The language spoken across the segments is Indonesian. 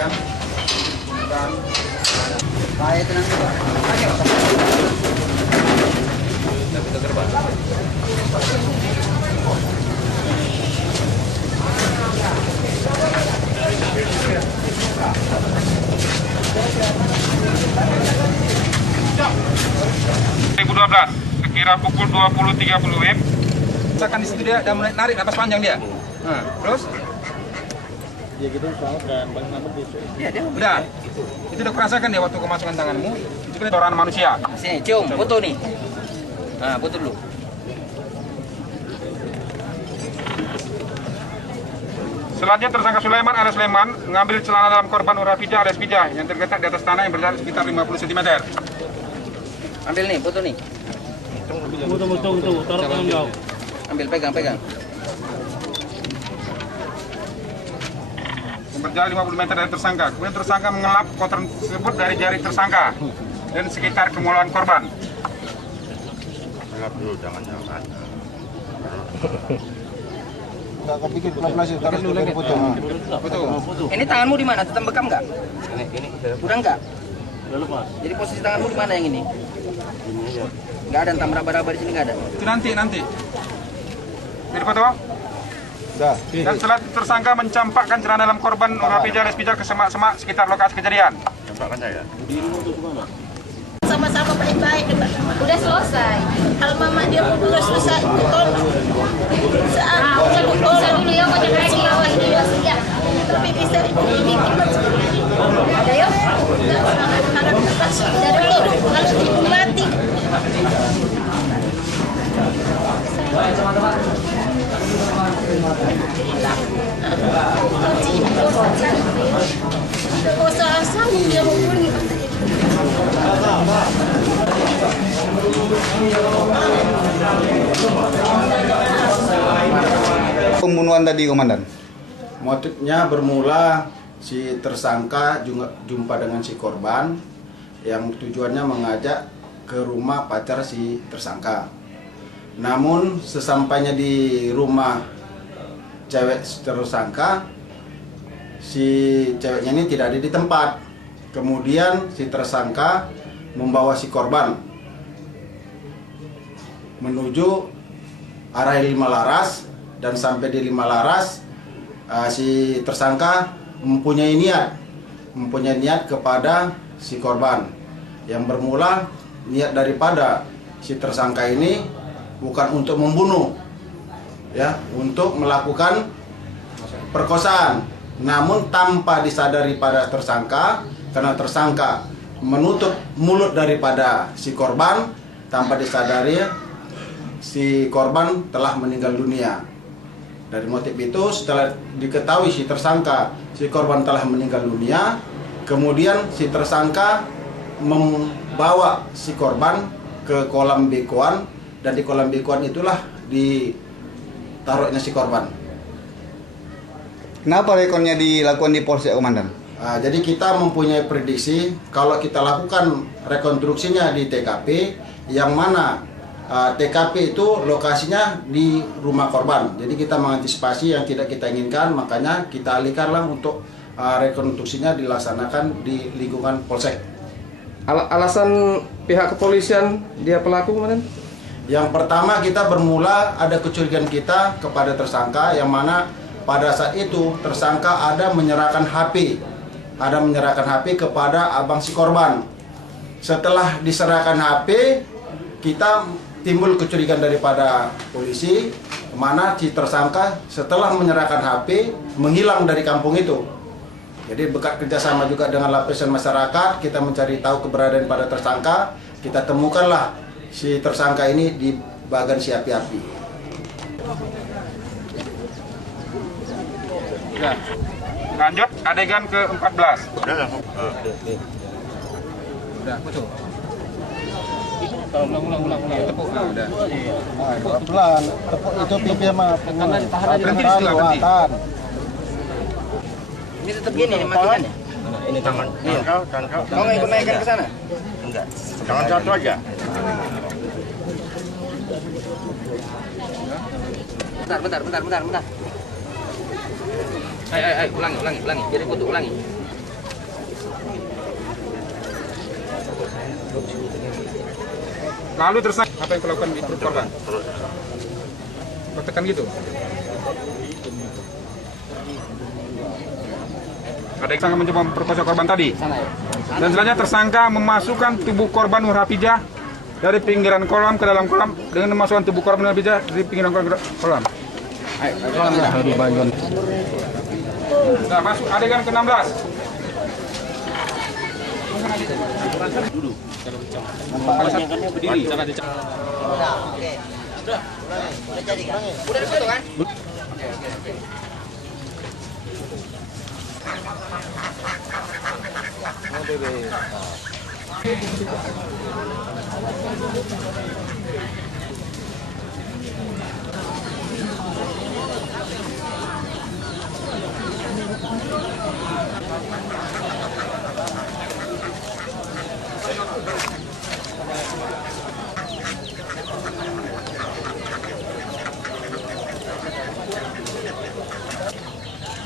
pegang. Baik, tenang dulu. Ayo. Kita terbang. Sekira pukul 20.30 WIB. Misalkan di situ dia udah mulai narik napas panjang dia. Nah, terus? Ya gitu soalnya dan paling lama di Iya, dia udah. Itu udah kerasakan dia waktu kemasukan tanganmu. Itu kan orang manusia. Sini, cium, foto nih. Nah, foto dulu. Selanjutnya tersangka Sulaiman alias Sulaiman mengambil celana dalam korban Urafija alias Pijah yang tergeletak di atas tanah yang berjarak sekitar 50 cm. Ambil nih, foto nih. Tunggu, taruh tangan kau. Ambil, pegang. Yang berjarak 50 meter dari tersangka. Kemudian tersangka mengelap kotoran tersebut dari jari tersangka dan sekitar kemaluan korban. Gelap dulu, jangan. Enggak kepikir pelan-pelan sih, taruh dulu lagi foto. Betul. Ini tanganmu di mana? Tetap bekam nggak? Ini Udah nggak? Udah lepas. Jadi posisi tanganmu di mana yang ini? Nggak ada, entah meraba-raba di sini nggak ada. Itu nanti. Jadi foto. Dah. Dan setelah tersangka mencampakkan celana dalam korban Urafija alias Pijah ke semak-semak sekitar lokasi kejadian. campakkannya ya. Sama-sama baik-baik. Udah selesai. Kalau mama dia udah selesai, tolong. Saat bisa dulu ya, kocok lagi ya. Ya. Tapi bisa ini ada ya. Harap lepas dari dulu. Kalau tidur mati. Dosa asal dia hubungi. Pembunuhan tadi, Komandan? Motifnya bermula si tersangka jumpa dengan si korban yang tujuannya mengajak ke rumah pacar si tersangka. Namun sesampainya di rumah cewek tersangka, si ceweknya ini tidak ada di tempat. Kemudian si tersangka membawa si korban menuju arah Lima Laras, dan sampai di Lima Laras si tersangka mempunyai niat kepada si korban, yang bermula niat daripada si tersangka ini bukan untuk membunuh, ya, untuk melakukan perkosaan, namun tanpa disadari pada tersangka, karena tersangka menutup mulut daripada si korban, tanpa disadari si korban telah meninggal dunia. Dari motif itu, setelah diketahui si tersangka, si korban telah meninggal dunia, kemudian si tersangka membawa si korban ke kolam bekuan, dan di kolam bekuan itulah ditaruhnya si korban. Kenapa rekonnya dilakukan di Polsek, Komandan? Jadi kita mempunyai prediksi kalau kita lakukan rekonstruksinya di TKP, yang mana TKP itu lokasinya di rumah korban. Jadi kita mengantisipasi yang tidak kita inginkan, makanya kita alihkanlah untuk rekonstruksinya dilaksanakan di lingkungan Polsek. Alasan pihak kepolisian dia pelaku, Komandan? Yang pertama, kita bermula ada kecurigaan kita kepada tersangka, yang mana pada saat itu tersangka ada menyerahkan HP kepada abang si korban. Setelah diserahkan HP, kita timbul kecurigaan daripada polisi, mana si tersangka setelah menyerahkan HP menghilang dari kampung itu. Jadi berkat kerjasama juga dengan lapisan masyarakat, kita mencari tahu keberadaan pada tersangka. Kita temukanlah si tersangka ini di bagian si api-api. Ya. Lanjut adegan ke-14. Udah. Udah, betul. Ulang. Tepuk, udah. Pelan, tepuk itu pipi sama pengen. Berhenti di situ, berhenti. Ini tetap gini nih matikannya. Ini tangan kau. Kau nggak ikut naikkan ke sana? Enggak. Tangan satu aja. Bentar. Ayo, ulangi. Jadi foto ulangi. Lalu tersangka apa yang kau lakukan di perut korban? Kau tekan gitu? Ada yang mencoba memperkosa korban tadi. Dan selanjutnya tersangka memasukkan tubuh korban Nur Hafijah dari pinggiran kolam ke dalam kolam dengan memasukkan tubuh korban Nur Hafijah dari pinggiran kolam. Nah, masuk adegan ke-16. Udah difoto kan?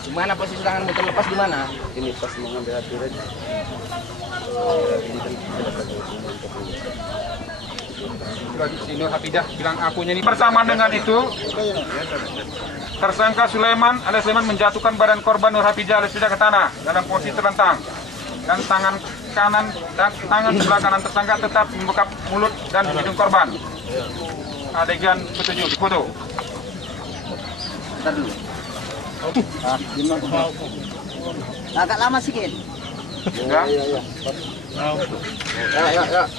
Gimana posisi tanganmu terlepas di mana? Ini pas mengambil hati aja. Si Nur Hafijah bilang akunya ini. Bersamaan dengan itu, tersangka Sulaiman alias Sulaiman menjatuhkan badan korban Nur Hafijah alias Pijah ke tanah dalam posisi terlentang, dan tangan kanan dan tangan sebelah kanan tersangka tetap membekap mulut dan hidung korban. Adegan ketujuh di foto. Agak lama sedikit. Ya.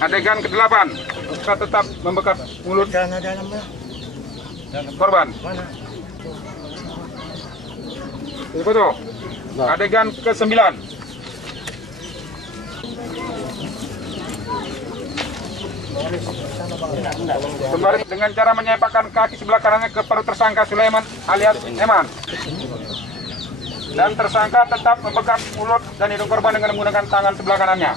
Adegan ke-8, tersangka tetap membekap mulut korban. Di foto. Adegan ke-9. Kembali dengan cara menyepakkan kaki sebelah kanannya ke perut tersangka Sulaiman alias Eman. Dan tersangka tetap membekap mulut dan hidung korban dengan menggunakan tangan sebelah kanannya.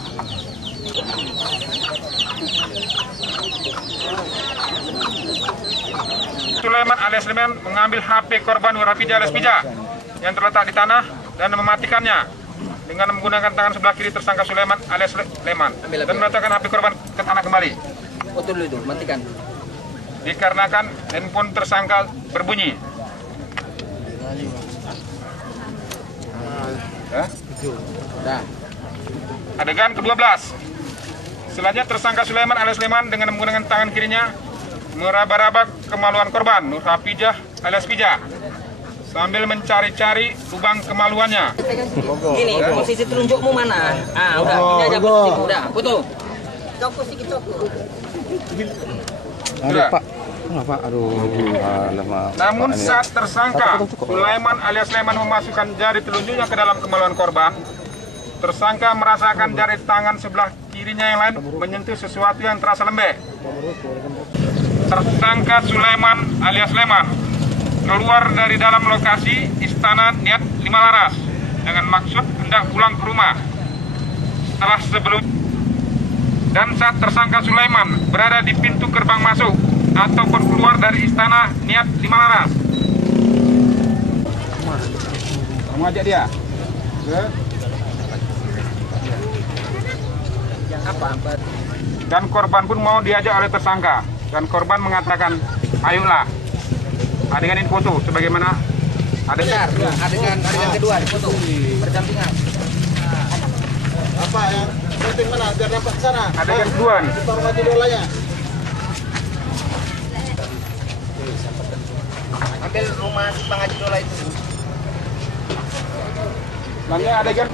Sulaiman alias Sulaiman mengambil HP korban Nur Hafijah alias Pijah yang terletak di tanah dan mematikannya dengan menggunakan tangan sebelah kiri tersangka Sulaiman alias Sulaiman dan meletakkan HP korban ke tanah kembali. Foto dulu itu, matikan. Dikarenakan handphone tersangka berbunyi. Dah. Adegan ke-12. Selanjutnya tersangka Sulaiman alias Sulaiman dengan menggunakan tangan kirinya meraba-raba kemaluan korban Nur Hafijah alias Pijah sambil mencari-cari lubang kemaluannya. Gini, posisi telunjukmu mana? Ah, udah, ini aja posisimu, udah, foto. Sudah. Pak, aduh, Namun saat tersangka Sulaiman alias Sulaiman memasukkan jari telunjuknya ke dalam kemaluan korban, tersangka merasakan jari tangan sebelah kirinya yang lain menyentuh sesuatu yang terasa lembek. Tersangka Sulaiman alias Sulaiman keluar dari dalam lokasi Istana Niat 5 Laras dengan maksud hendak pulang ke rumah. Dan saat tersangka Sulaiman berada di pintu gerbang masuk ataupun keluar dari Istana Niat 5 Laras. Kamu ajak dia. Dan korban pun mau diajak oleh tersangka. Dan korban mengatakan, ayolah. Adegan ini foto, sebagaimana Benar, adegan kedua di foto berdampingan. Apa yang penting mana? Biar nampak ke sana. adegan kedua nih. Taruh mati dolanya. Ambil rumah Bang Haji Dola itu. Selanjutnya adegan